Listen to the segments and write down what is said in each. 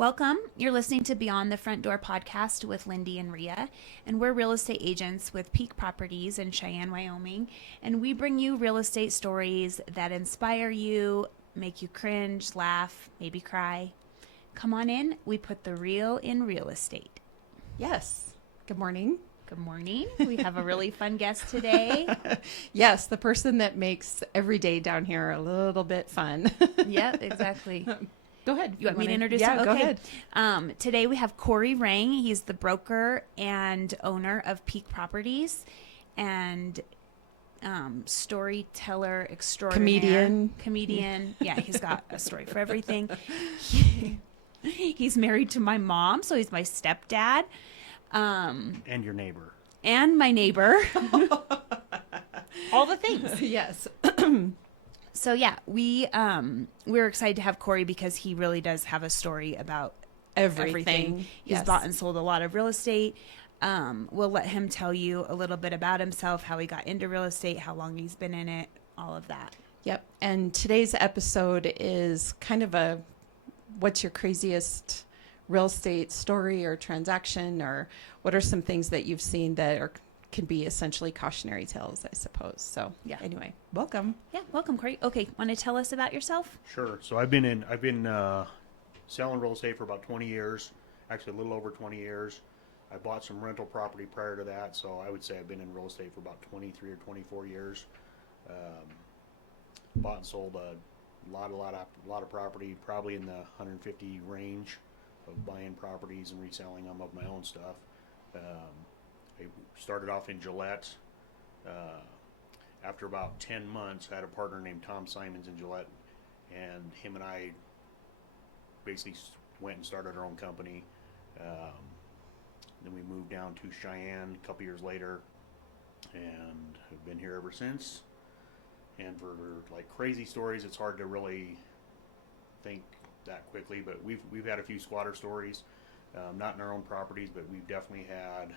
Welcome. You're listening to Beyond the Front Door podcast with Lindee and Rhea, and we're real estate agents with Peak Properties in Cheyenne, Wyoming, and we bring you real estate stories that inspire you, make you cringe, laugh, maybe cry. Come on in. We put the real in real estate. Yes. Good morning. Good morning. We have a really fun guest today. Yes, the person that makes every day down here a little bit fun. Yep, exactly. Go ahead. You want me to introduce him? him? Go Okay. ahead. Today we have Corey Rang. He's the broker and owner of Peak Properties and storyteller extraordinaire. Comedian. Yeah, he's got a story for everything. He's married to my mom, so he's my stepdad. And your neighbor. And my neighbor. All the things. Yes. So yeah, we're excited to have Corey because he really does have a story about everything. He's bought and sold a lot of real estate. We'll let him tell you a little bit about himself, how he got into real estate, how long he's been in it, all of that. Yep. And today's episode is kind of a what's your craziest real estate story or transaction, or what are some things that you've seen that can be essentially cautionary tales, I suppose. So yeah. Anyway, welcome. Yeah, welcome, Corey. Okay, want to tell us about yourself? Sure. So I've been selling real estate for about 20 years, actually a little over 20 years. I bought some rental property prior to that, so I would say I've been in real estate for about 23 or 24 years. Bought and sold a lot of property, probably in the 150 range of buying properties and reselling them of my own stuff. I started off in Gillette. After about 10 months, I had a partner named Tom Simons in Gillette, and him and I basically went and started our own company. Then we moved down to Cheyenne a couple years later, and have been here ever since. And for like crazy stories, it's hard to really think that quickly, but we've had a few squatter stories, not in our own properties, but we've definitely had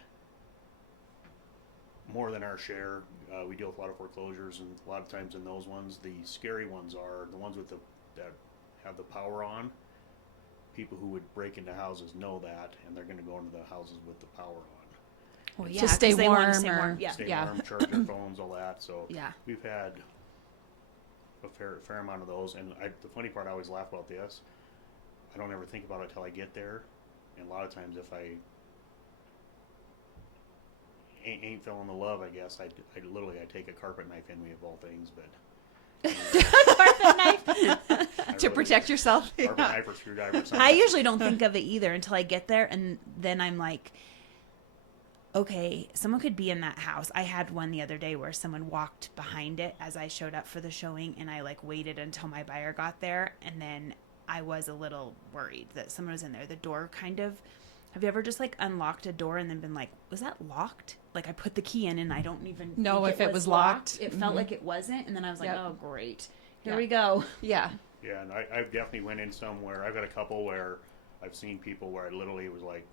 more than our share. We deal with a lot of foreclosures, and a lot of times in those ones, the scary ones are the ones that have the power on. People who would break into houses know that, and they're going to go into the houses with the power on. Well, yeah, to stay warm, stay warm, charge their phones, all that. So yeah, we've had a fair amount of those. And the funny part, I always laugh about this. I don't ever think about it till I get there, and a lot of times if I ain't feeling the love, I guess I take a carpet knife in me of all things, but carpet knife to protect yourself. Carpet knife or screwdriver. Or something. I usually don't think of it either until I get there, and then I'm like, okay, someone could be in that house. I had one the other day where someone walked behind it as I showed up for the showing, and I like waited until my buyer got there, and then I was a little worried that someone was in there. The door kind of. Have you ever just like unlocked a door and then been like, was that locked? Like I put the key in and I don't even know if it was locked. It felt like it wasn't, and then I was like, oh great, here Yeah. we go. Yeah. Yeah, and I've definitely went in somewhere. I've got a couple where I've seen people where I literally was like,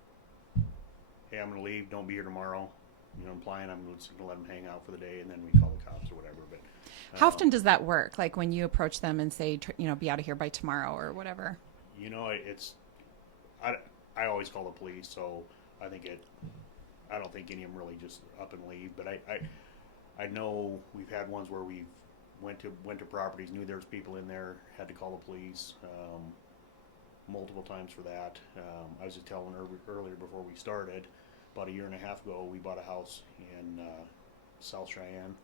hey, I'm going to leave. Don't be here tomorrow. You know, implying I'm just going to let them hang out for the day, and then we call the cops or whatever. But How often does that work? Like when you approach them and say, be out of here by tomorrow or whatever? You know, I always call the police, so I don't think any of them really just up and leave. But I know we've had ones where we went to properties, knew there was people in there, had to call the police multiple times for that. I was just telling earlier before we started, about a year and a half ago, we bought a house in South Cheyenne.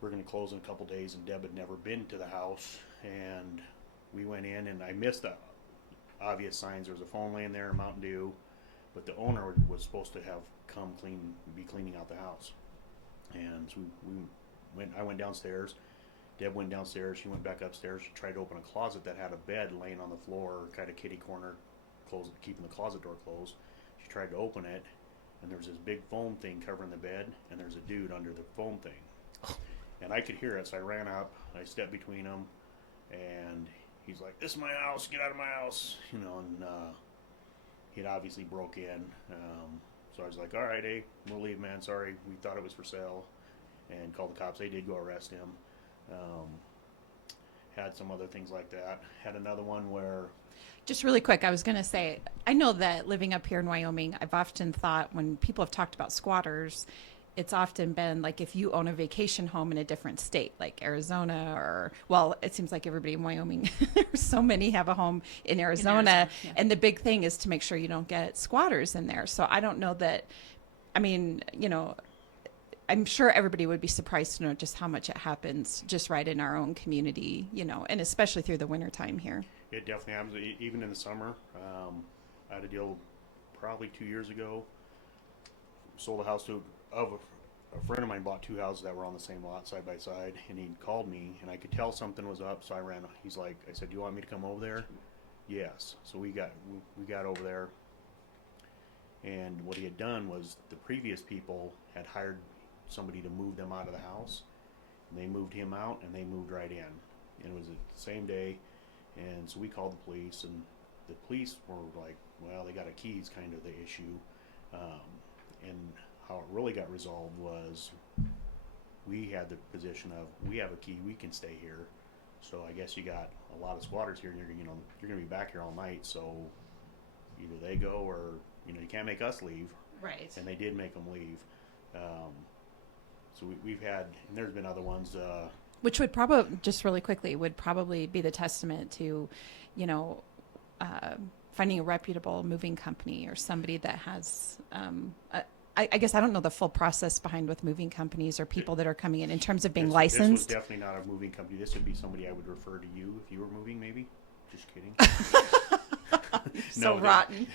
We're going to close in a couple days, and Deb had never been to the house, and we went in, and I missed the obvious signs. There was a phone laying there, a Mountain Dew, but the owner was supposed to have be cleaning out the house. And so I went downstairs. Deb went downstairs. She went back upstairs. She tried to open a closet that had a bed laying on the floor, kind of kitty corner, keeping the closet door closed. She tried to open it, and there was this big foam thing covering the bed, and there's a dude under the foam thing. And I could hear it, so I ran up. I stepped between them, and he's like, "This is my house. Get out of my house." And he'd obviously broke in. So I was like, "All right, hey, we'll leave, man. Sorry, we thought it was for sale." And called the cops. They did go arrest him. had some other things like that. Had another one where Just really quick, I was going to say, I know that living up here in Wyoming, I've often thought when people have talked about squatters, it's often been like if you own a vacation home in a different state, like Arizona or, well, it seems like everybody in Wyoming, so many have a home in Arizona. Yeah. And the big thing is to make sure you don't get squatters in there. So I don't know that, I mean, you know, I'm sure everybody would be surprised to know just how much it happens just right in our own community, you know, and especially through the winter time here. it definitely happens, even in the summer. I had a deal probably 2 years ago. Sold a house to a friend of mine. Bought 2 houses that were on the same lot side by side, and he called me, and I could tell something was up. So I ran. He's like, I said, "Do you want me to come over there?" Yes. So we got over there, and what he had done was the previous people had hired somebody to move them out of the house, and they moved him out, and they moved right in, and it was the same day. And so we called the police, and the police were like, well, they got a key is kind of the issue. And how it really got resolved was we had the position of, we have a key, we can stay here. So I guess you got a lot of squatters here, and you're going to be back here all night. So either they go, or you can't make us leave. Right. And they did make them leave. So we've had, and there's been other ones. Which would probably, just really quickly, would probably be the testament to, you know, finding a reputable moving company or somebody that has, I guess I don't know the full process behind with moving companies or people that are coming in terms of being licensed. This was definitely not a moving company. This would be somebody I would refer to you if you were moving, maybe. Just kidding. So rotten.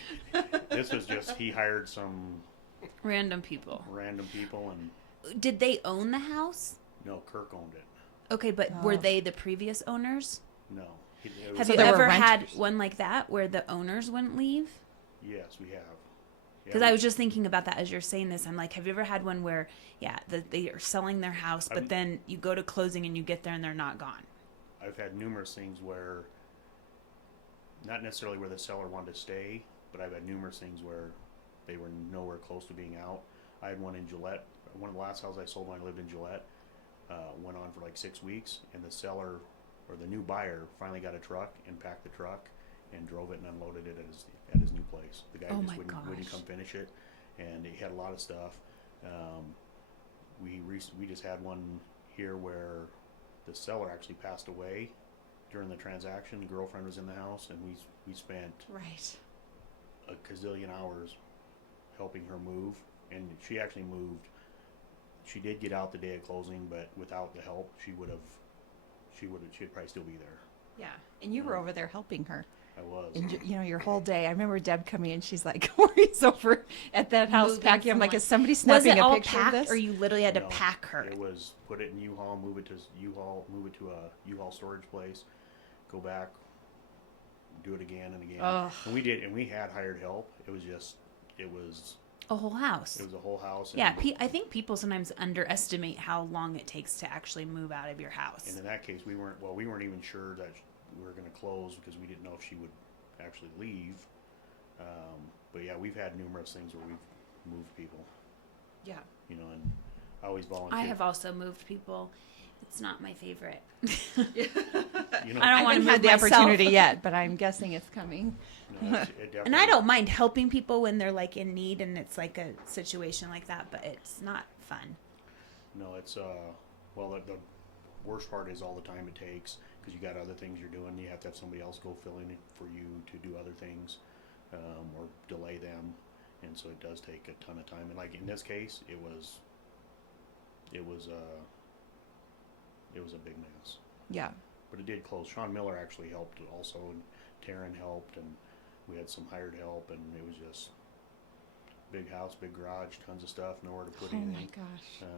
This was just, he hired some Random people. and Did they own the house? no, Kirk owned it. Okay, but were they the previous owners? No. Have So you there were ever had renters. one like that where the owners wouldn't leave? Yes, we have. Because I was just thinking about that as you're saying this. I'm like, have you ever had one where, they are selling their house, but then you go to closing and you get there and they're not gone? I've had numerous things where, not necessarily where the seller wanted to stay, but I've had numerous things where they were nowhere close to being out. I had one in Gillette. One of the last houses I sold when I lived in Gillette went on for like 6 weeks, and the seller or the new buyer finally got a truck and packed the truck and drove it and unloaded it at his new place. The guy just wouldn't come finish it, and he had a lot of stuff. We just had one here where the seller actually passed away during the transaction. The girlfriend was in the house, and we spent Right. a gazillion hours helping her move, and she actually moved. She did get out the day of closing, but without the help, she'd probably still be there. Yeah. And you were over there helping her. I was. And, you know, your whole day. I remember Deb coming in. She's like, Corey's over at that house Moving packing. I'm like, someone. is somebody Was snapping it all a picture packed, of this? or you literally had to No, pack her? It was put it in U-Haul, move it to U-Haul, move it to a U-Haul storage place, go back, do it again and again. Ugh. And we did, and we had hired help. It was A whole house. a whole house. Yeah, I think people sometimes underestimate how long it takes to actually move out of your house. And in that case, we weren't even sure that we were going to close because we didn't know if she would actually leave. But yeah, we've had numerous things where we've moved people, Yeah. and I always volunteer. I have also moved people. It's not my favorite. I I don't I want to haven't move had the myself. opportunity yet, but I'm guessing it's coming. it definitely, And I don't mind helping people when they're like in need and it's like a situation like that, but it's not fun. No, it's well, the worst part is all the time it takes because you got other things you're doing. You have to have somebody else go fill in for you to do other things or delay them, and so it does take a ton of time. And like in this case, it was a big mess. Yeah. But it did close. Sean Miller actually helped also, and Taryn helped, and we had some hired help, and it was just big house, big garage, tons of stuff, nowhere to put Oh anything. my gosh.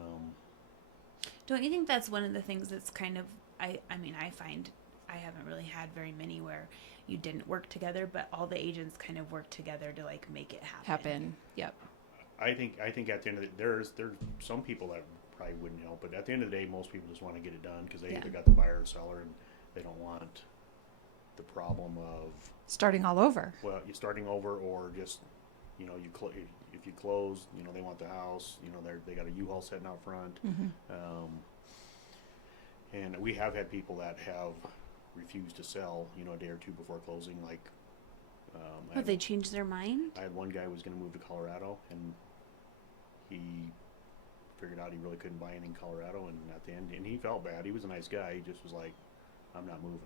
Don't you think that's one of the things that's kind of, I mean, I find I haven't really had very many where you didn't work together, but all the agents kind of work together to like make it happen. Yep. I think at the end of it, there's some people that probably wouldn't help, but at the end of the day, most people just want to get it done because they either got the buyer or seller, and they don't want the problem of Starting all over. well, you're starting over, or just if you close, they want the house, they got a U-Haul sitting out front, Mm-hmm. and we have had people that have refuse to sell, you know, a day or two before closing. Like, But they changed their mind? I had one guy who was going to move to Colorado, and he figured out he really couldn't buy anything in Colorado, and at the end, and he felt bad. He was a nice guy. He just was like, I'm not moving.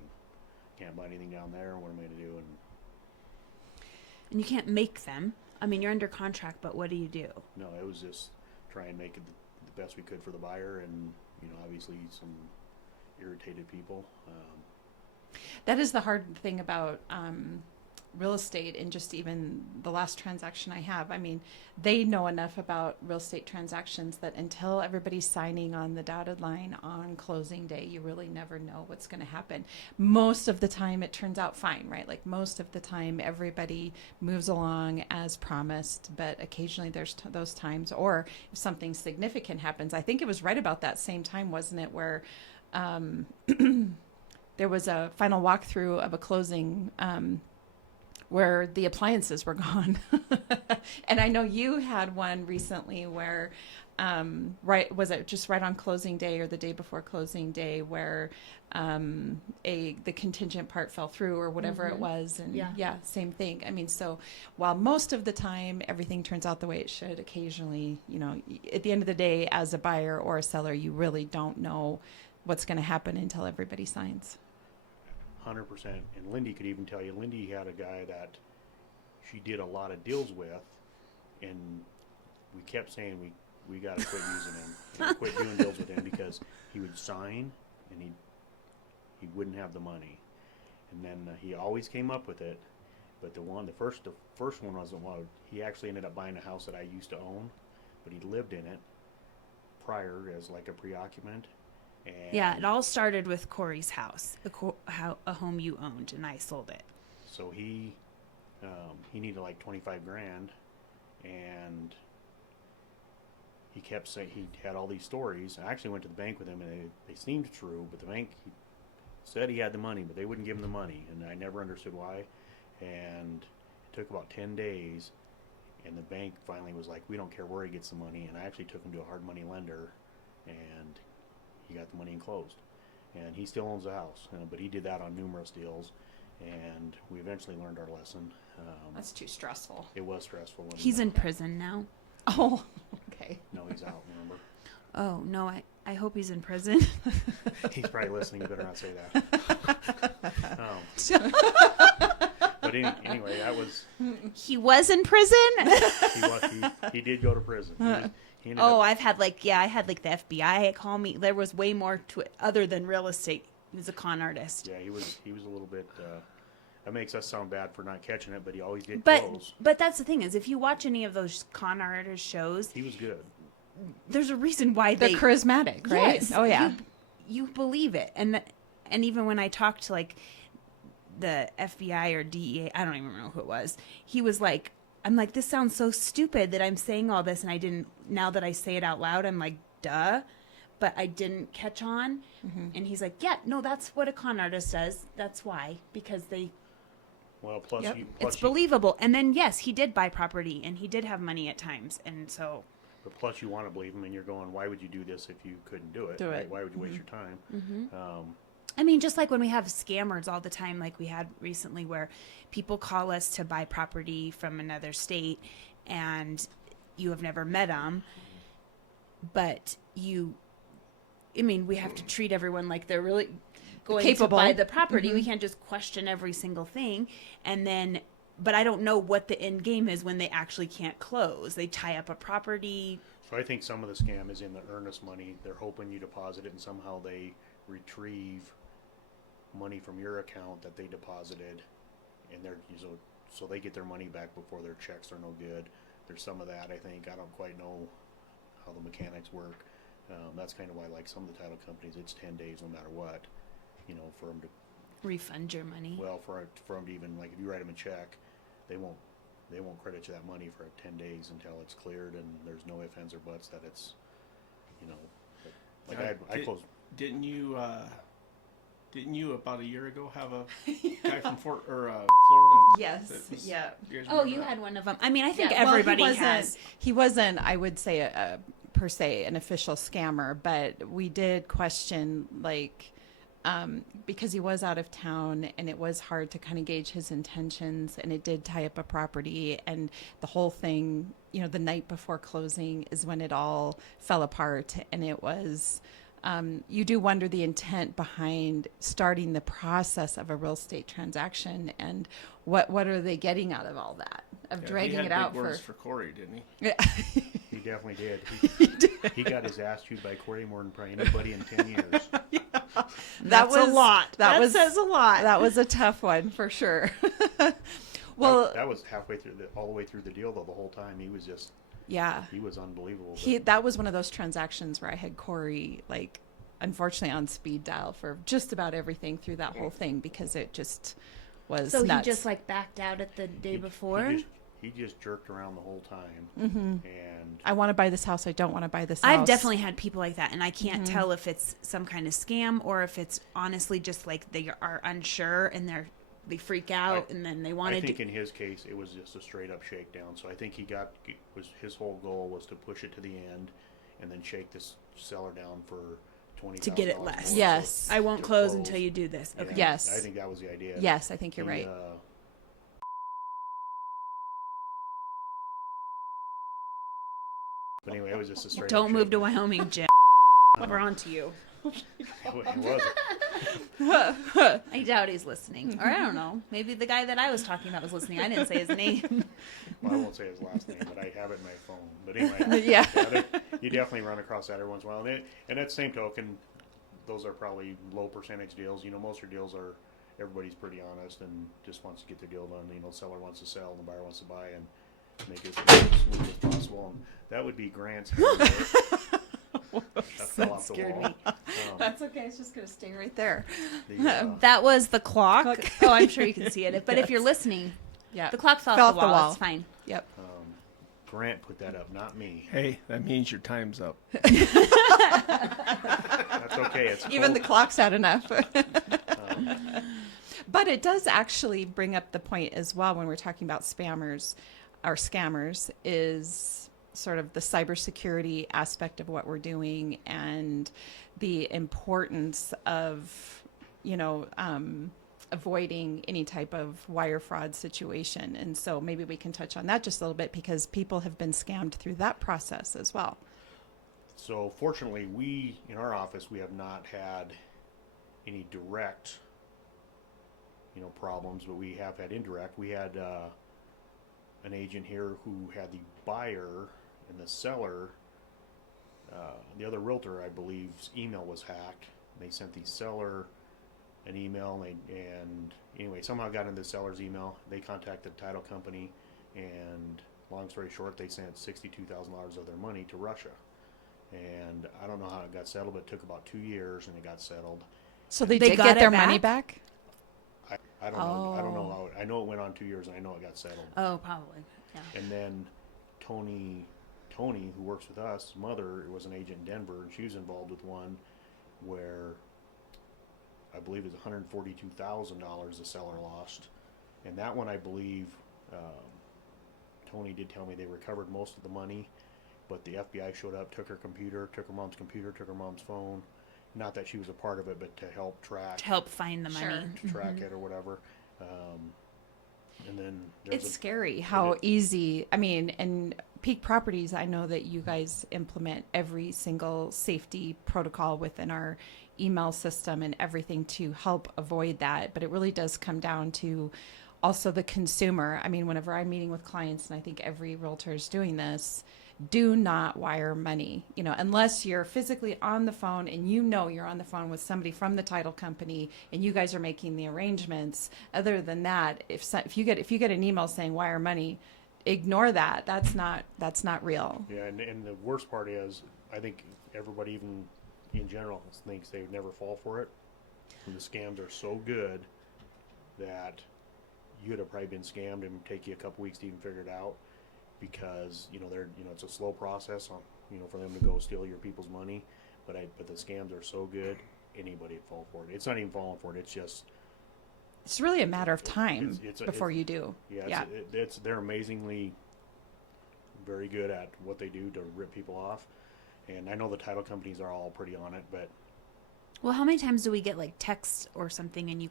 Can't buy anything down there. What am I going to do? And you can't make them. I mean, you're under contract, but what do you do? No, it was just try and make it the best we could for the buyer, and, you know, obviously some irritated people. That is the hard thing about real estate, and just even the last transaction I have. I mean, they know enough about real estate transactions that until everybody's signing on the dotted line on closing day, you really never know what's going to happen. Most of the time it turns out fine, right? Like most of the time everybody moves along as promised, but occasionally there's those times, or if something significant happens. I think it was right about that same time, wasn't it, where there was a final walkthrough of a closing where the appliances were gone. And I know you had one recently where, was it just right on closing day or the day before closing day, where the contingent part fell through or whatever it was. And yeah, same thing. I mean, so while most of the time everything turns out the way it should, occasionally, you know, at the end of the day, as a buyer or a seller, you really don't know what's going to happen until everybody signs. 100%. And Lindee could even tell you, Lindee had a guy that she did a lot of deals with, and we kept saying we got to quit using him and quit doing deals with him, because he would sign and he wouldn't have the money, and then he always came up with it. But the first one wasn't one. He actually ended up buying a house that I used to own, but he lived in it prior as like a pre-occupant. And yeah, it all started with Corey's house, a home you owned, and I sold it. So he needed like 25 grand, and he kept saying he had all these stories. I actually went to the bank with him, and they seemed true, but the bank said he had the money, but they wouldn't give him the money, and I never understood why. And it took about 10 days, and the bank finally was like, we don't care where he gets the money, and I actually took him to a hard money lender, and he got the money and closed. And he still owns the house, but he did that on numerous deals, and we eventually learned our lesson. That's too stressful. It was stressful. He's in prison now. Oh, okay. No, he's out, remember? Oh, no, I hope he's in prison. He's probably listening. You better not say that. But anyway, that was... He was in prison? He did go to prison. I had the FBI call me. There was way more to it other than real estate. He was a con artist. Yeah, he was a little bit... that makes us sound bad for not catching it, but he always did but, close. But that's the thing, is if you watch any of those con artist shows... He was good. There's a reason why they're charismatic, right? Yes, oh, yeah. You believe it. And even when I talked to, like, the FBI or DEA, I don't even know who it was, he was like... I'm like, this sounds so stupid that I'm saying all this, and I didn't, now that I say it out loud, I'm like, duh, but I didn't catch on. Mm-hmm. And he's like, yeah, no, that's what a con artist does. That's why, because they... Well, plus it's believable. And then, yes, he did buy property, and he did have money at times, and so... But plus you want to believe him, and you're going, why would you do this if you couldn't do it? Right? Why would you waste your time? Mm-hmm. I mean, just like when we have scammers all the time, like we had recently, where people call us to buy property from another state, and you have never met them, but we have to treat everyone like they're really going capable to buy the property. Mm-hmm. We can't just question every single thing. And then, but I don't know what the end game is when they actually can't close. They tie up a property. So I think some of the scam is in the earnest money. They're hoping you deposit it, and somehow they retrieve money from your account that they deposited, and so they get their money back before their checks are no good. There's some of that, I think. I don't quite know how the mechanics work. That's kind of why, like, some of the title companies, it's 10 days no matter what, for them to refund your money. Well, for them to even, like, if you write them a check, they won't credit you that money for 10 days until it's cleared, and there's no ifs, ands, or buts that it's, I closed. Didn't you about a year ago have a guy from Florida? Yes. Yeah. You had one of them. I mean, I think everybody has. He wasn't, I would say, per se, an official scammer, but we did question, like, because he was out of town and it was hard to kind of gauge his intentions, and it did tie up a property, and the whole thing, the night before closing is when it all fell apart. And it was, you do wonder the intent behind starting the process of a real estate transaction, and what are they getting out of all that, of dragging it out for Corey, didn't he? Yeah. He definitely did. He got his ass chewed by Corey more than probably anybody in 10 years. That's a lot. That says a lot. That was a tough one for sure. Well, that was halfway through all the way through the deal though. The whole time he was just, yeah, he was unbelievable. That was one of those transactions where I had Corey, like, unfortunately on speed dial for just about everything through that whole thing, because it just was so nuts. He just like backed out at the day before. He just jerked around the whole time. And I want to buy this house. I don't want to buy this house. I've definitely had people like that, and I can't tell if it's some kind of scam or if it's honestly just like they are unsure and they freak out and then they want to. I think in his case it was just a straight up shakedown. So I think his whole goal was to push it to the end and then shake this seller down for $20,000 to get it less. Yes, I won't close until you do this. Okay. Yeah, yes, I think that was the idea. Yes, I think you're right. But anyway, it was just a straight. Don't move to Wyoming, Jim. We're on to you. It was. I doubt he's listening. Or I don't know. Maybe the guy that I was talking about was listening. I didn't say his name. Well, I won't say his last name, but I have it in my phone. But anyway, Yeah. You definitely run across that every once in a while. And at the same token, those are probably low percentage deals. Most of your deals are, everybody's pretty honest and just wants to get their deal done. The seller wants to sell and the buyer wants to buy and make it as smooth as possible. And that would be Grant's. That fell off the scared wall. me. That's okay. It's just going to stay right there. That was the clock. Clock. Oh, I'm sure you can see it. But if you're listening, Yeah. the clock fell off the wall. It's fine. Yep. Grant put that up, not me. Hey, that means your time's up. That's okay. It's Even the cold. clock's had enough. But it does actually bring up the point as well when we're talking about spammers or scammers, is sort of the cybersecurity aspect of what we're doing and the importance of, avoiding any type of wire fraud situation. And so maybe we can touch on that just a little bit, because people have been scammed through that process as well. So fortunately, we in our office we have not had any direct, problems, but we have had indirect. We had an agent here who had the buyer and the seller, the other realtor, I believe's email was hacked. They sent the seller an email, and anyway, somehow got into the seller's email. They contacted the title company, and long story short, they sent $62,000 of their money to Russia. And I don't know how it got settled, but it took about 2 years, and it got settled. So they They did got get it their back? money back? I don't know. I don't know how. I know it went on 2 years, and I know it got settled. Oh, probably. Yeah. And then Tony, who works with us, his mother was an agent in Denver, and she was involved with one where I believe it was $142,000 the seller lost. And that one, I believe, Tony did tell me they recovered most of the money, but the FBI showed up, took her computer, took her mom's computer, took her mom's phone. Not that she was a part of it, but to help track. To help find the money. To track it or whatever. And then It's scary how easy, and Peak Properties, I know that you guys implement every single safety protocol within our email system and everything to help avoid that. But it really does come down to also the consumer. Whenever I'm meeting with clients, and I think every realtor is doing this, do not wire money, unless you're physically on the phone and you're on the phone with somebody from the title company and you guys are making the arrangements. Other than that, if you get an email saying wire money, ignore that. That's not real. Yeah, and the worst part is, I think everybody, even in general, thinks they would never fall for it. And the scams are so good that you'd have probably been scammed and take you a couple weeks to even figure it out. Because it's a slow process for them to go steal your people's money, but the scams are so good, anybody would fall for it. It's not even falling for it. It's really a matter of time before you do. Yeah, they're amazingly very good at what they do to rip people off, and I know the title companies are all pretty on it, but Well, how many times do we get like text or something and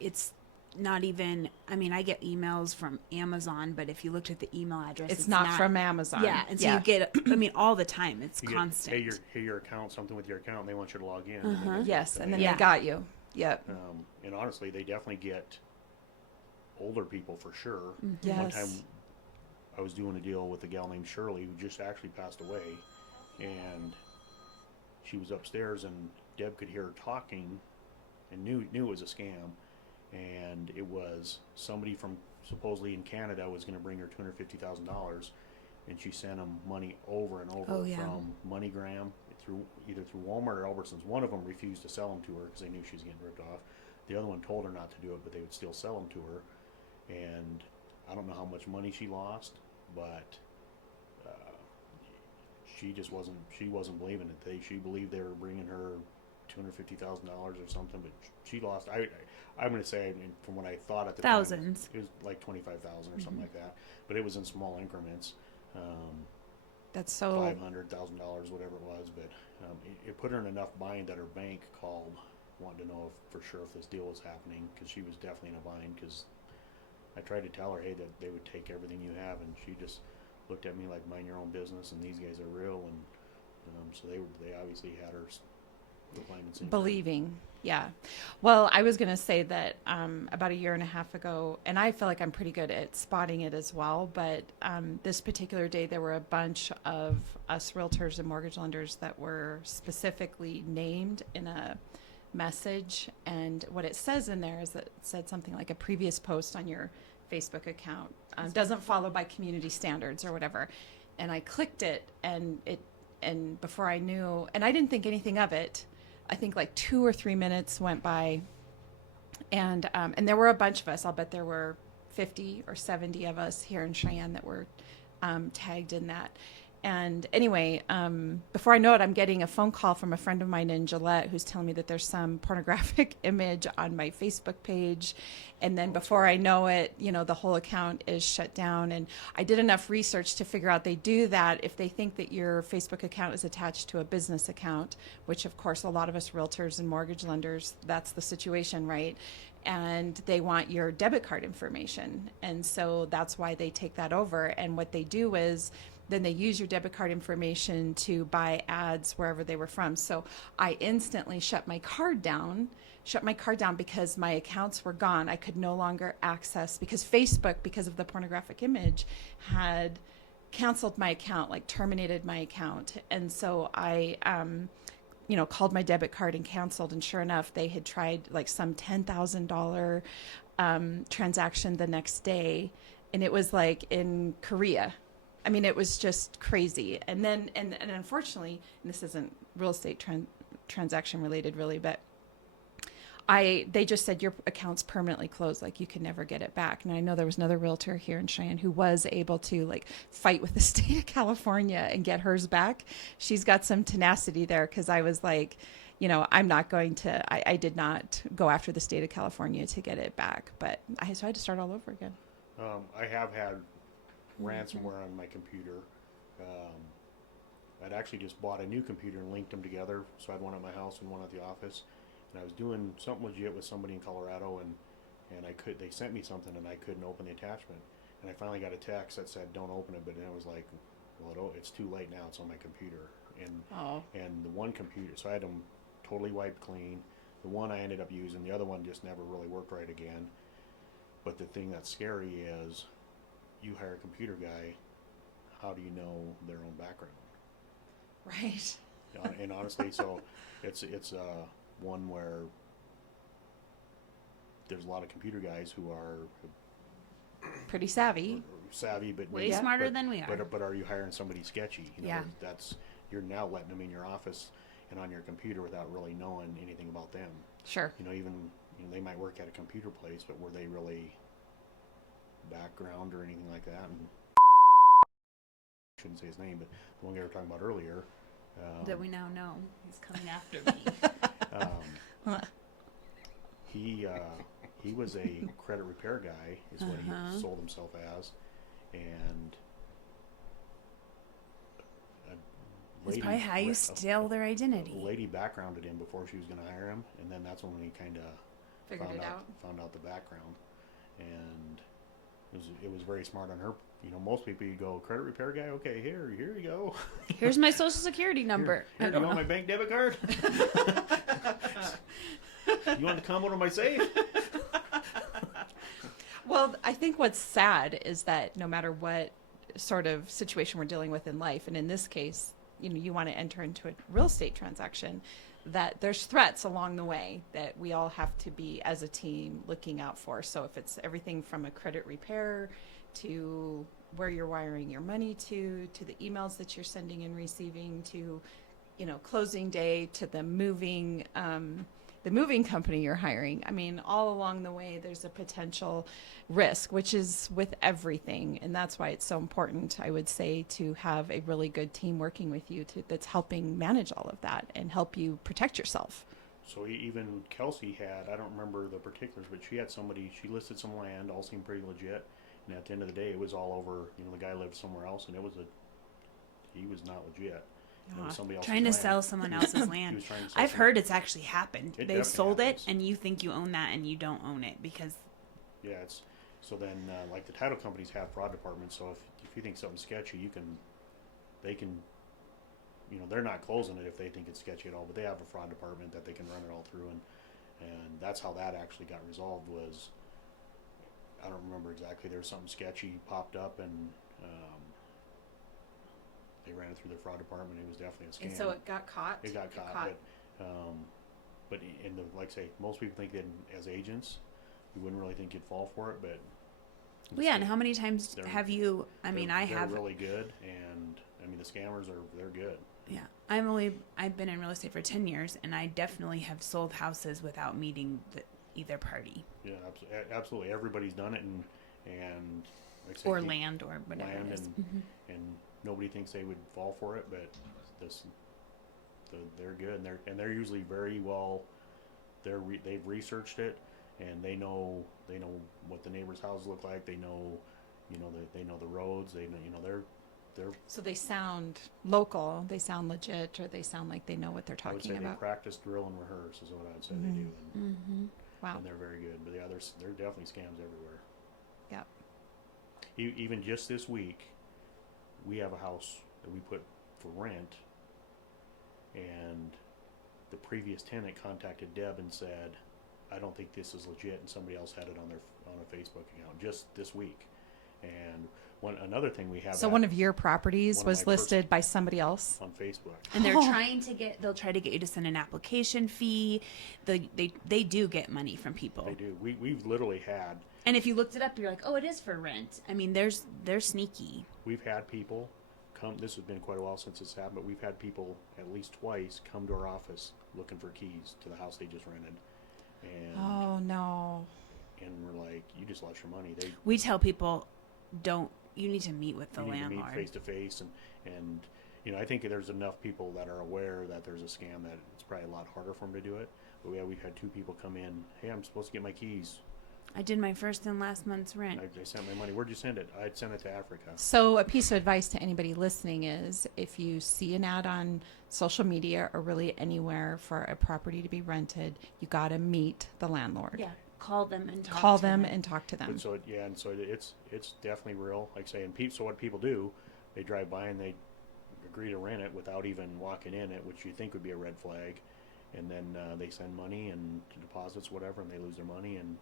it's not even, I mean, I get emails from Amazon, but if you looked at the email address, It's not from Amazon. Yeah. And so you get, I mean, all the time. It's You constant. get, hey, your account, something with your account, and they want you to log in. Yes, and then Yeah. they got you. Yep. And honestly, they definitely get older people for sure. Yes. One time I was doing a deal with a gal named Shirley who just actually passed away, and she was upstairs, and Deb could hear her talking and knew it was a scam, and it was somebody from supposedly in Canada was going to bring her $250,000, and she sent them money over and over from MoneyGram either through Walmart or Albertsons. One of them refused to sell them to her because they knew she was getting ripped off. The other one told her not to do it, but they would still sell them to her. And I don't know how much money she lost, but she just wasn't believing it. She believed they were bringing her $250,000 or something, but she lost. I'm going to say, I mean, from what I thought at the Thousands. time, it was like 25,000 or something like that. But it was in small increments. That's so $500,000, whatever it was. But it put her in enough bind that her bank called, wanting to know for sure if this deal was happening, because she was definitely in a bind. Because I tried to tell her, hey, that they would take everything you have, and she just looked at me like, mind your own business, and these guys are real. And so they obviously had her believing. Yeah. Well, I was going to say that about a year and a half ago, and I feel like I'm pretty good at spotting it as well, but this particular day there were a bunch of us realtors and mortgage lenders that were specifically named in a message, and what it says in there is that it said something like a previous post on your Facebook account doesn't follow by community standards or whatever. And I clicked it, and before I knew, and I didn't think anything of it, I think like 2 or 3 minutes went by, and there were a bunch of us. I'll bet there were 50 or 70 of us here in Cheyenne that were tagged in that. And anyway, before I know it, I'm getting a phone call from a friend of mine in Gillette who's telling me that there's some pornographic image on my Facebook page. And then before I know it, the whole account is shut down. And I did enough research to figure out they do that if they think that your Facebook account is attached to a business account, which of course a lot of us realtors and mortgage lenders, that's the situation, right? And they want your debit card information. And so that's why they take that over. And what they do is then they use your debit card information to buy ads wherever they were from. So I instantly shut my card down because my accounts were gone. I could no longer access, because Facebook, because of the pornographic image, had canceled my account, like terminated my account. And so I called my debit card and canceled. And sure enough, they had tried like some $10,000 transaction the next day. And it was like in Korea. I mean, it was just crazy. And then, and unfortunately, and this isn't real estate transaction related really, but they just said your account's permanently closed, like you can never get it back. And I know there was another realtor here in Cheyenne who was able to like fight with the state of California and get hers back. She's got some tenacity there, because I was like, I'm not going to, I did not go after the state of California to get it back, but so I had to start all over again. I have had ransomware on my computer. I'd actually just bought a new computer and linked them together, so I had one at my house and one at the office, and I was doing something legit with somebody in Colorado, and they sent me something and I couldn't open the attachment, and I finally got a text that said don't open it, but then it was like, well, it's too late now, it's on my computer. And the one computer, so I had them totally wiped clean. The one I ended up using, the other one just never really worked right again. But the thing that's scary is, you hire a computer guy, how do you know their own background? Right. And honestly, so it's one where there's a lot of computer guys who are pretty savvy, but way smarter than we are. But are you hiring somebody sketchy? Yeah. You're now letting them in your office and on your computer without really knowing anything about them. Sure. Even they might work at a computer place, but were they really background or anything like that? And I shouldn't say his name, but the one we were talking about earlier, that we now know he's coming after me. he was a credit repair guy, is what he sold himself as, and That's probably how you steal their a identity. lady backgrounded him before she was going to hire him, and then that's when we kind of found out the background, and it was very smart on her. You know, most people, you go, credit repair guy, okay, here you go. Here's my social security number. Here you want my bank debit card? You want to come out of my safe? Well, I think what's sad is that no matter what sort of situation we're dealing with in life, and in this case, you know, you want to enter into a real estate transaction, that there's threats along the way that we all have to be as a team looking out for. So if it's everything from a credit repair to where you're wiring your money to the emails that you're sending and receiving, to, you know, closing day, to the moving company you're hiring. I mean, all along the way, there's a potential risk, which is with everything. And that's why it's so important, I would say, to have a really good team working with you that's helping manage all of that and help you protect yourself. So even Kelsey had, I don't remember the particulars, but she had somebody, she listed some land, all seemed pretty legit. And at the end of the day, it was all over, you know, the guy lived somewhere else, and he was not legit. It was somebody else's Trying to land. sell someone else's He land. was trying to sell I've some- heard it's actually happened. It They definitely sold happens. it, and you think you own that, and you don't own it because Yeah, it's so then like the title companies have fraud departments. So if you think something's sketchy, they can, you know, they're not closing it if they think it's sketchy at all. But they have a fraud department that they can run it all through, and that's how that actually got resolved. Was I don't remember exactly. There was something sketchy popped up, and they ran it through the fraud department. It was definitely a scam. And so it got caught. It got caught. But in the, like I say, most people think that as agents, you wouldn't really think you'd fall for it, but well, yeah. And how many times They're- have you? I mean, I they're have. really good, and I mean the scammers they're good. Yeah, I've been in real estate for 10 years, and I definitely have sold houses without meeting either party Yeah, absolutely. Everybody's done it, and like I say, or land or whatever land it is. and nobody thinks they would fall for it, but they're good, and they're usually very well. They've researched it, and they know what the neighbors' houses look like. They know, they know the roads. They know they're. So they sound local, they sound legit, or they sound like they know what they're I would talking say about. they practice, drill, and rehearse is what I'd say they do. Wow. And they're very good, but the others, they're definitely scams everywhere. Yep. Even just this week, we have a house that we put for rent, and the previous tenant contacted Deb and said, "I don't think this is legit," and somebody else had it on a Facebook account just this week. And another thing we have. So one of your properties one of was my listed by somebody else? on Facebook. And they're Oh. they'll try to get you to send an application fee. They do get money from people. They do. We've literally had. And if you looked it up, you're like, oh, it is for rent. I mean, they're sneaky. We've had people come. This has been quite a while since it's happened, but we've had people at least twice come to our office looking for keys to the house they just rented, and Oh, no. we're like, "You just lost your money." We tell people, you need to meet with the You need landlord. to meet face to face, and I think there's enough people that are aware that there's a scam that it's probably a lot harder for them to do it. But we've had 2 people come in. Hey, I'm supposed to get my keys. I did my first and last month's rent. I sent my money. Where'd you send it? I'd sent it to Africa. So a piece of advice to anybody listening is if you see an ad on social media or really anywhere for a property to be rented, you got to meet the landlord. Yeah, call them and talk Call to them and talk to them. But so it's definitely real. Like I say, and so what people do, they drive by and they agree to rent it without even walking in it, which you think would be a red flag, and then they send money and deposits, whatever, and they lose their money, and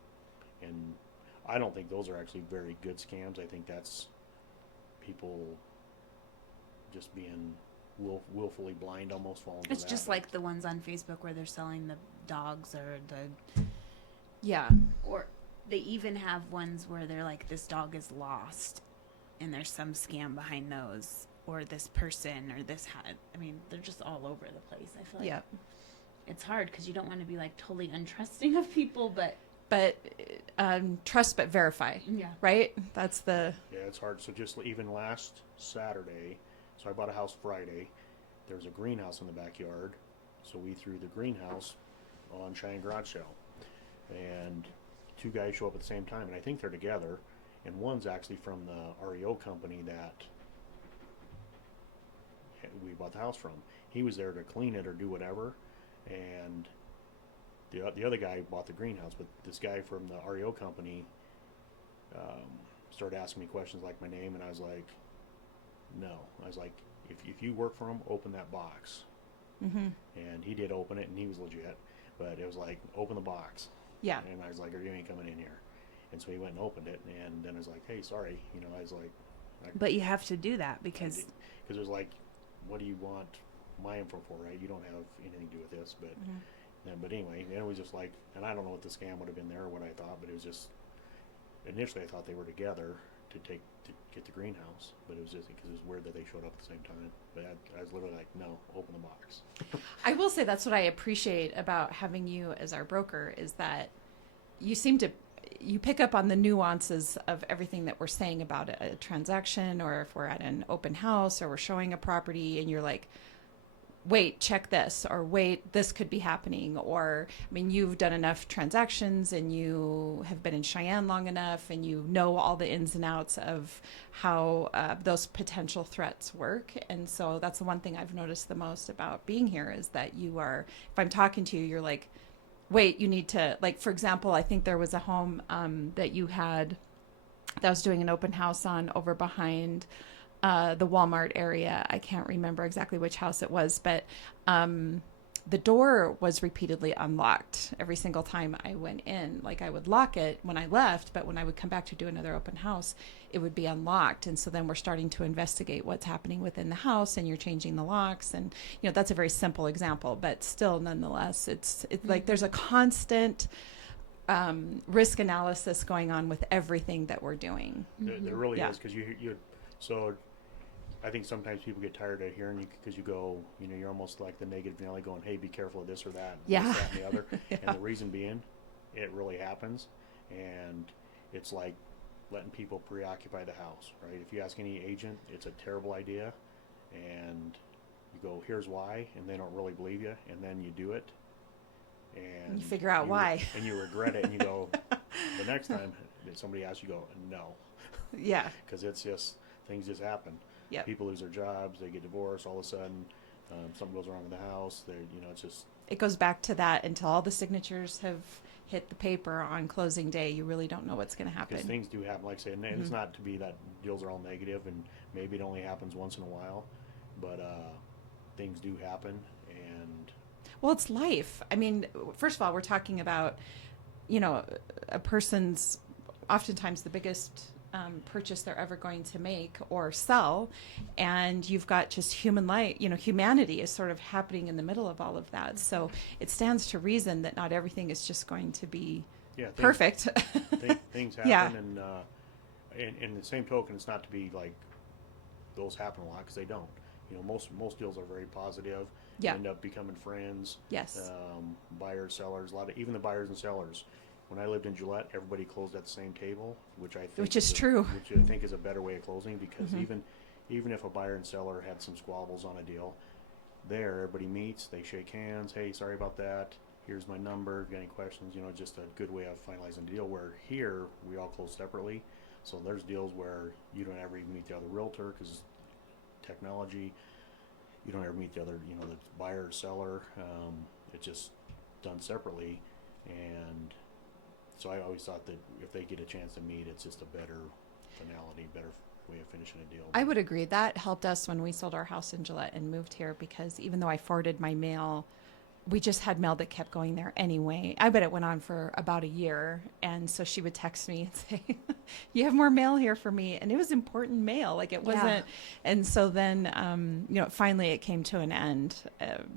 I don't think those are actually very good scams. I think that's people just being willfully blind, almost falling. It's just like the ones on Facebook where they're selling the dogs or Yeah. or they even have ones where they're like, this dog is lost, and there's some scam behind those, or this person, or this. I mean, they're just all over the place. I feel like Yeah. it's hard because you don't want to be like totally untrusting of people, but But trust but verify, yeah. right? That's the... Yeah, it's hard. So just even last Saturday, so I bought a house Friday. There was a greenhouse in the backyard, so we threw the greenhouse on Cheyenne Garage Sale, and 2 guys show up at the same time, and I think they're together, and one's actually from the REO company that we bought the house from. He was there to clean it or do whatever, and the other guy bought the greenhouse. But this guy from the REO company started asking me questions like my name, and I was like, no. I was like, if you work for him, open that box. Mm-hmm. And he did open it, and he was legit. But it was like, open the box. Yeah. And I was like, you ain't coming in here. And so he went and opened it, and then I was like, hey, sorry. You know, I was like... But you have to do that because it was like, what do you want my info for, right? You don't have anything to do with this. But but anyway, it was just like, and I don't know what the scam would have been there or what I thought, but it was just, initially I thought they were together to get the greenhouse, but it was just because it was weird that they showed up at the same time. But I was literally like, no, open the box. I will say that's what I appreciate about having you as our broker is that you pick up on the nuances of everything that we're saying about a transaction, or if we're at an open house or we're showing a property and you're like, wait, check this, or wait, this could be happening. Or, I mean, you've done enough transactions and you have been in Cheyenne long enough and you know all the ins and outs of how those potential threats work. And so that's the one thing I've noticed the most about being here is that you are, if I'm talking to you, you're like, wait, you need to, like, for example, I think there was a home that you had that was doing an open house on over behind the Walmart area. I can't remember exactly which house it was, but the door was repeatedly unlocked every single time I went in. Like, I would lock it when I left, but when I would come back to do another open house, it would be unlocked. And so then we're starting to investigate what's happening within the house, and you're changing the locks. And, you know, that's a very simple example, but still, nonetheless, it's like there's a constant risk analysis going on with everything that we're doing. There really is, because so I think sometimes people get tired of hearing you because you go, you know, you're almost like the negative Nelly going, hey, be careful of this or that, Yeah. this, that, and the other. Yeah. And the reason being, it really happens. And it's like letting people preoccupy the house, right? If you ask any agent, it's a terrible idea. And you go, here's why, and they don't really believe you. And then you do it. And you figure out why. And you regret it. And you go, the next time that somebody asks you, go, no. Yeah. Because it's just, things just happen. Yep. People lose their jobs, they get divorced, all of a sudden something goes wrong with the house. It's just... It goes back to that until all the signatures have hit the paper on closing day, you really don't know what's going to happen. Because things do happen, like I say, and it's not to be that deals are all negative, and maybe it only happens once in a while, but things do happen, and... Well, it's life. I mean, first of all, we're talking about, you know, a person's oftentimes the biggest purchase they're ever going to make or sell, and you've got just human life, you know, humanity is sort of happening in the middle of all of that. So it stands to reason that not everything is just going to be perfect. Things happen, Yeah. and in the same token, it's not to be like those happen a lot, because they don't. You know, most deals are very positive. Yeah. You end up becoming friends. Yes. Buyers, sellers, even the buyers and sellers. When I lived in Gillette, everybody closed at the same table, which I think is true. Which I think is a better way of closing, because even if a buyer and seller had some squabbles on a deal, there everybody meets, they shake hands. Hey, sorry about that. Here's my number. If you got any questions? You know, just a good way of finalizing the deal. Where here we all close separately, so there's deals where you don't ever even meet the other realtor because technology. You don't ever meet the other, you know, the buyer or seller. It's just done separately, and so I always thought that if they get a chance to meet, it's just a better finality, better way of finishing a deal. I would agree. That helped us when we sold our house in Gillette and moved here, because even though I forwarded my mail, we just had mail that kept going there anyway. I bet it went on for about a year. And so she would text me and say, you have more mail here for me. And it was important mail. Like, it wasn't. And so then, you know, finally it came to an end.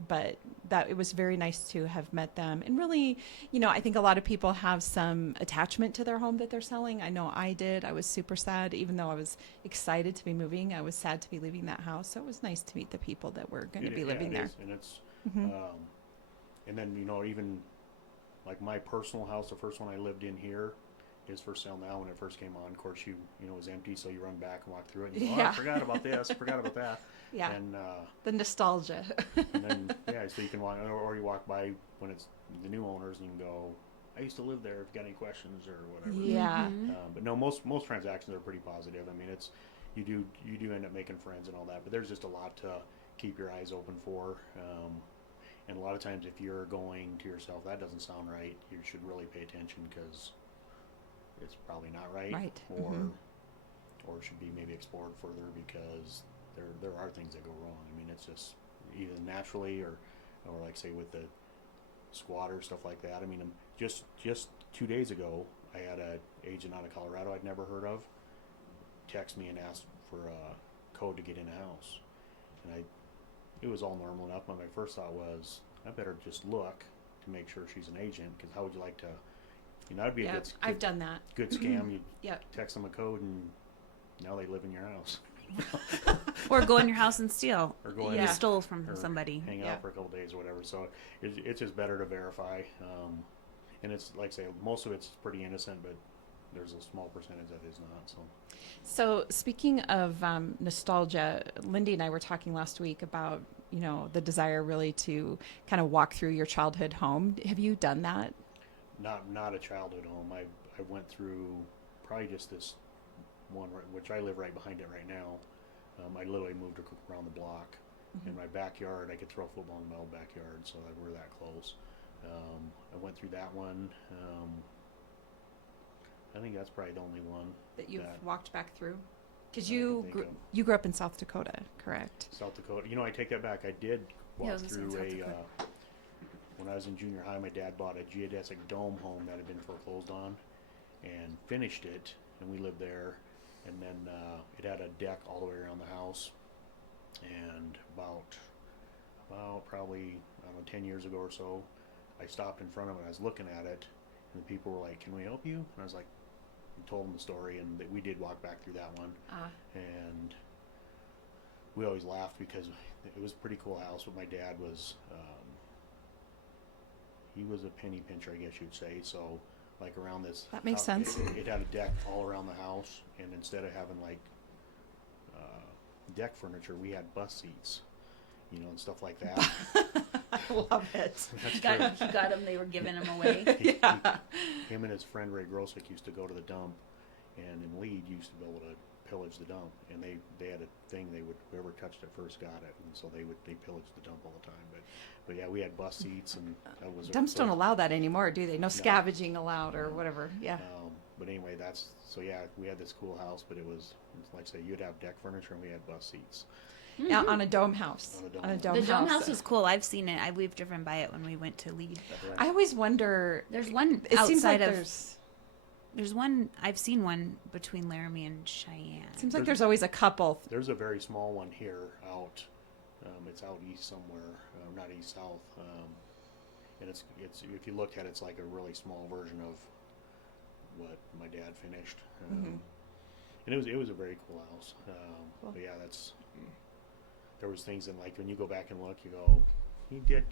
But that it was very nice to have met them. And really, you know, I think a lot of people have some attachment to their home that they're selling. I know I did. I was super sad. Even though I was excited to be moving, I was sad to be leaving that house. So it was nice to meet the people that were going to be living there. And it's... and then, you know, even like my personal house, the first one I lived in here is for sale now. When it first came on, of course, you know, it was empty, so you run back and walk through it and you go, I forgot about this, forgot about that. Yeah. And the nostalgia. and then, so you can walk, or you walk by when it's the new owners and you can go, I used to live there, if you got any questions or whatever. Yeah. But no, most transactions are pretty positive. I mean, it's, you do end up making friends and all that, but there's just a lot to keep your eyes open for. And a lot of times if you're going to yourself, that doesn't sound right, you should really pay attention because it's probably not right. Right. Or Mhm. or should be maybe explored further because there are things that go wrong. I mean, it's just either naturally or like say with the squatter stuff like that. I mean, just 2 days ago, I had a agent out of Colorado I'd never heard of text me and asked for a code to get in a house, and it was all normal enough. But my first thought was I better just look to make sure she's an agent, because how would you like to? That'd be a Yeah, I've done that. good scam. You Yep. text them a code and now they live in your house. Or go in your house and steal. Or go Yeah. You stole from or somebody. hang Yeah. out for a couple days or whatever. So it's just better to verify. And it's like I say, most of it's pretty innocent, but there's a small percentage that is not. So speaking of nostalgia, Lindee and I were talking last week about, the desire really to kind of walk through your childhood home. Have you done that? Not a childhood home. I went through probably just this one, which I live right behind it right now. I literally moved around the block. Mm-hmm. In my backyard, I could throw a football in my old backyard, so we're that close. I went through that one. I think that's probably the only one That you've that walked back through? Because I can you think grew, of. you grew up in South Dakota, correct? South Dakota. I take that back. I did Yeah, I walk was gonna say through South Dakota. when I was in junior high, my dad bought a geodesic dome home that had been foreclosed on and finished it, and we lived there. And then it had a deck all the way around the house. And about probably, I don't know, 10 years ago or so, I stopped in front of it. I was looking at it, and the people were like, "Can we help you?" And I was like, I told them the story, and we did walk back through that one. And we always laughed because it was a pretty cool house. But my dad was, he was a penny pincher, I guess you'd say. So, like around this, That makes house, sense. It had a deck all around the house, and instead of having like deck furniture, we had bus seats, and stuff like that. I love it. He got them. They were giving them away. Him and his friend Ray Grosick used to go to the dump, and in Lead used to be able to pillage the dump, and they had a thing, whoever touched it first got it, and so they pillaged the dump all the time. But yeah, we had bus seats, and that was Dumps don't allow that anymore, do they? No scavenging allowed or whatever. Yeah. But anyway, we had this cool house, but it's like I say, you'd have deck furniture and we had bus seats. Yeah, on a dome house. On a dome The dome house was cool. I've seen it. We've driven by it when we went to Lead. I always wonder. There's one It seems like outside of. There's one. I've seen one between Laramie and Cheyenne. Seems like there's always a couple. There's a very small one here out. It's out east somewhere, not east south. And it's if you look at it, it's like a really small version of what my dad finished. And it was a very cool house. Cool. But yeah, there was things in, like when you go back and look, you go,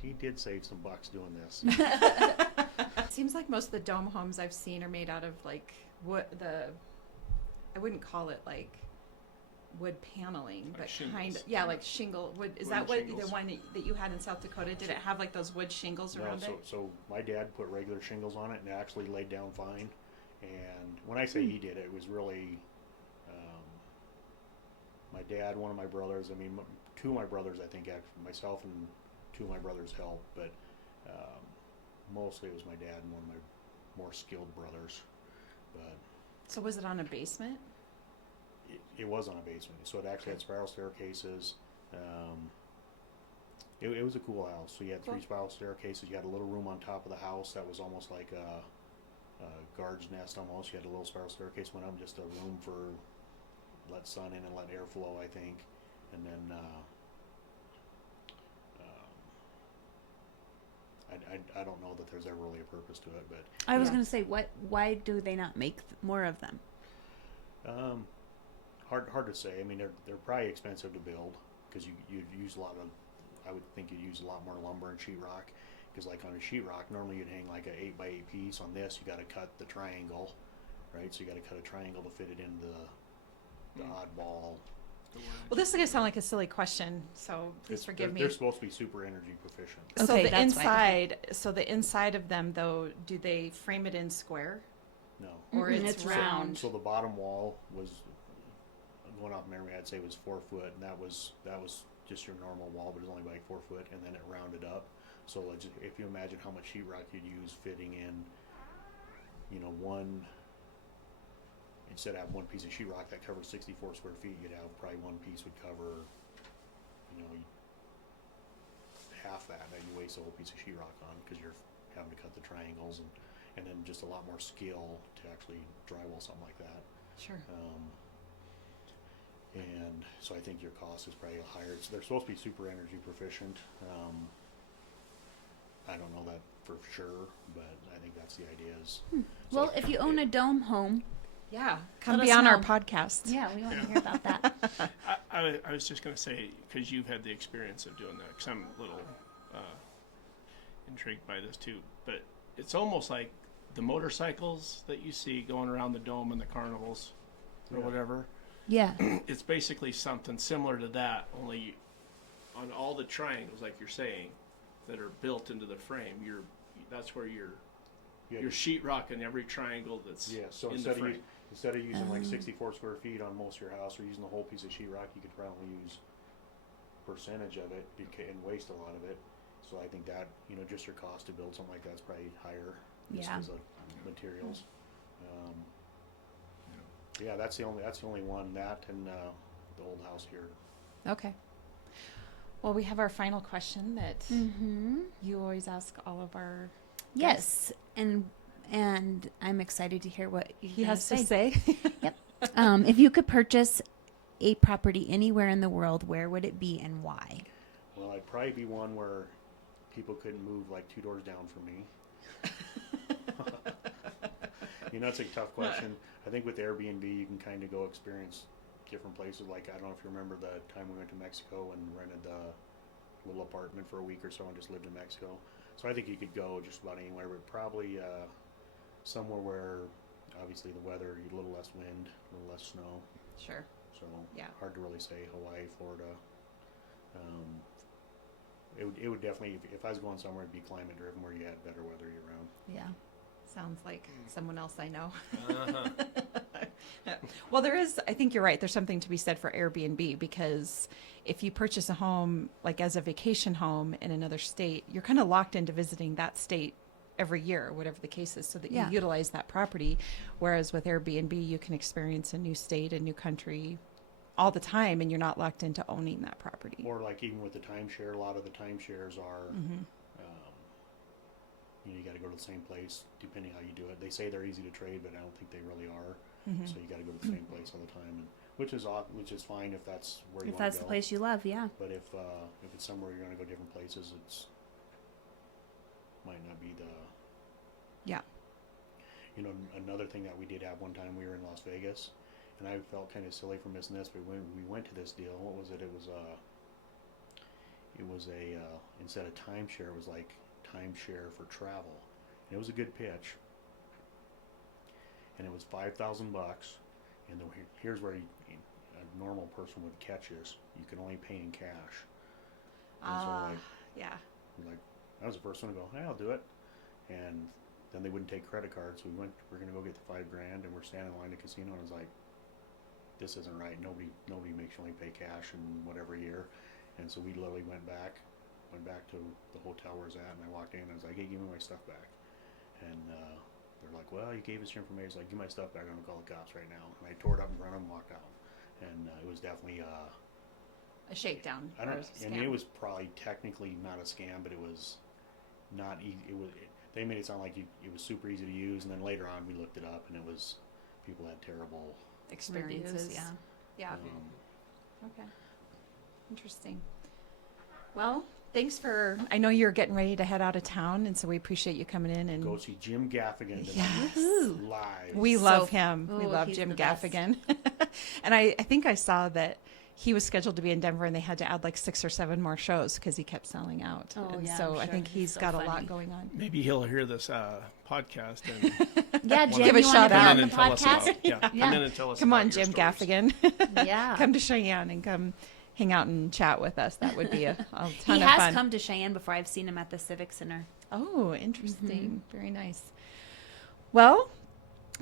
he did save some bucks doing this. It seems like most of the dome homes I've seen are made out of like wood. I wouldn't call it like wood paneling, Like but shingles. kind of, like shingle wood. Is Wooden that what shingles. the one that you had in South Dakota? Did it have like those wood shingles around it? So my dad put regular shingles on it and it actually laid down fine. And when I say he did it, it was really my dad, one of my brothers. I mean, two of my brothers, I think, actually, myself and two of my brothers helped, but mostly it was my dad and one of my more skilled brothers. But So was it on a basement? it was on a basement, so it actually had spiral staircases. It was a cool house. So you had three spiral staircases. You had a little room on top of the house that was almost like a guard's nest almost. You had a little spiral staircase went up, just a room for let sun in and let air flow, I think. And then I don't know that there's ever really a purpose to it, but I was going to say, why do they not make more of them? hard to say. I mean, they're probably expensive to build because you use a lot of. I would think you'd use a lot more lumber and sheetrock, because like on a sheetrock, normally you'd hang like a 8x8 piece. On this, you got to cut the triangle, right? So you got to cut a triangle to fit it into the oddball. Well, this is going to sound like a silly question, so please forgive me. They're supposed to be super energy proficient. So Okay, the that's why. inside of them though, do they frame it in square No. or Mm-mm, it's it's round? So the bottom wall was, going off memory, I'd say was 4 foot, and that was just your normal wall, but it's only like 4 foot, and then it rounded up. So if you imagine how much sheetrock you'd use fitting in, instead of having one piece of sheetrock that covers 64 square feet, you'd have probably one piece would cover, half that you waste a whole piece of sheetrock on because you're having to cut the triangles and then just a lot more skill to actually drywall something like that. Sure. And so I think your cost is probably higher. They're supposed to be super energy proficient. I don't know that for sure, but I think that's the idea. Well, if you own a dome home, Yeah. Come Let be us on our know. podcast. yeah, we want to hear about that. I was just going to say, because you've had the experience of doing that, because I'm a little intrigued by this too, but it's almost like the motorcycles that you see going around the dome in the carnivals or Yeah. whatever. Yeah. It's basically something similar to that, only on all the triangles, like you're saying, that are built into the frame. That's where you're sheetrocking every triangle that's So in the frame. instead of using like 64 square feet on most of your house or using the whole piece of sheetrock, you could probably use percentage of it and waste a lot of it. So I think that, just your cost to build something like that's probably higher just Yeah. because of materials. Yeah, that's the only one, that and the old house here. Okay. Well, we have our final question that Mm-hmm. you always ask all of our Yes, and I'm excited to hear what he has to say. If you could purchase a property anywhere in the world, where would it be and why? Well, I'd probably be one where people couldn't move like 2 doors down from me. It's a tough question. I think with Airbnb, you can kind of go experience different places. Like, I don't know if you remember the time we went to Mexico and rented the little apartment for a week or so and just lived in Mexico. So I think you could go just about anywhere, but probably somewhere where obviously the weather, a little less wind, a little less snow. Sure. So Yeah. hard to really say. Hawaii, Florida. It would definitely, if I was going somewhere, it'd be climate driven where you had better weather year round. Yeah. Sounds like someone else I know. Uh-huh. Well, I think you're right. There's something to be said for Airbnb, because if you purchase a home, like as a vacation home in another state, you're kind of locked into visiting that state every year, whatever the case is, so that Yeah. you utilize that property. Whereas with Airbnb, you can experience a new state, a new country all the time, and you're not locked into owning that property. Or like even with the timeshare, a lot of the timeshares are, you got to go to the same place depending how you do it. They say they're easy to trade, but I don't think they really are. Mm-hmm. So you got to go to the same place all the time, and which is fine if that's where you If want that's to the go. place you love, yeah. But if it's somewhere you're going to go different places, might not be the. Yeah. Another thing that we did have one time, we were in Las Vegas, and I felt kind of silly for missing this, but when we went to this deal, what was it? It was a instead of timeshare, it was like timeshare for travel. And it was a good pitch, and it was $5,000. And here's where a normal person would catch this: you can only pay in cash. And so Yeah. I was the first one to go, hey, I'll do it. And then they wouldn't take credit cards, so we're going to go get the $5,000, and we're standing in line at the casino, and I was like, this isn't right. Nobody makes you only pay cash and whatever year. And so we literally went back to the hotel where I was at, and I walked in, and I was like, hey, give me my stuff back. And they're like, well, you gave us your information. I was like, give my stuff back, I'm going to call the cops right now. And I tore it up in front of them and walked out. And it was definitely A shakedown. I or don't. a I mean, scam. it was probably technically not a scam, but it was not easy. They made it sound like it was super easy to use, and then later on we looked it up, and it was people had terrible. experiences. Reviews, yeah. Yeah. Um, Okay. Interesting. Well, thanks for. I know you're getting ready to head out of town, and so we appreciate you coming in and. Go see Jim Gaffigan tonight, Yes. live. We So- love him. We Ooh, love he's Jim the best. Gaffigan. And I think I saw that he was scheduled to be in Denver, and they had to add like 6 or 7 more shows because he kept selling out. Oh, and yeah, so I'm I sure. think He's he's so got a funny. lot going on. Maybe he'll hear this podcast and Yeah, Jim, Give a you want shout to be out. on the and tell us podcast? about. Yeah, Yeah. come in and tell us. Come about on, your Jim stories. Gaffigan. Yeah. Come to Cheyenne and come hang out and chat with us. That would be a ton He of has fun. come to Cheyenne before. I've seen him at the Civic Center. Oh, interesting. Mm-hmm. Very nice. Well,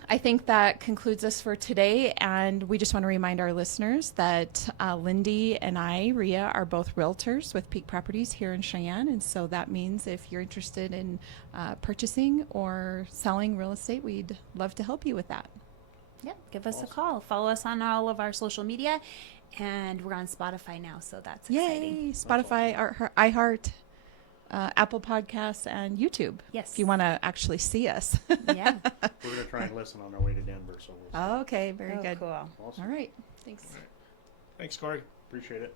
I think that concludes us for today, and we just want to remind our listeners that Lindee and Rhea, are both realtors with Peak Properties here in Cheyenne, and so that means if you're interested in purchasing or selling real estate, we'd love to help you with that. Yep, give us a call. Follow us on all of our social media, and we're on Spotify now, so that's exciting. Yay! Spotify, iHeart, Apple Podcasts, and YouTube. Yes. If you want to actually see us. Yeah. We're going to try and listen on our way to Denver. So we'll see. Okay, very good. Cool. Awesome. All right. Thanks. Thanks, Corey. Appreciate it.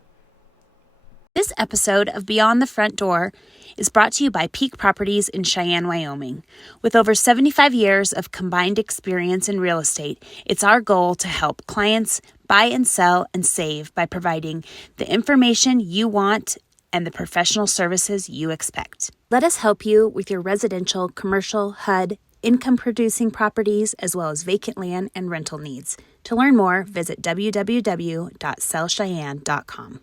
This episode of Beyond the Front Door is brought to you by Peak Properties in Cheyenne, Wyoming. With over 75 years of combined experience in real estate, it's our goal to help clients buy and sell and save by providing the information you want and the professional services you expect. Let us help you with your residential, commercial, HUD, income-producing properties, as well as vacant land and rental needs. To learn more, visit www.sellcheyenne.com.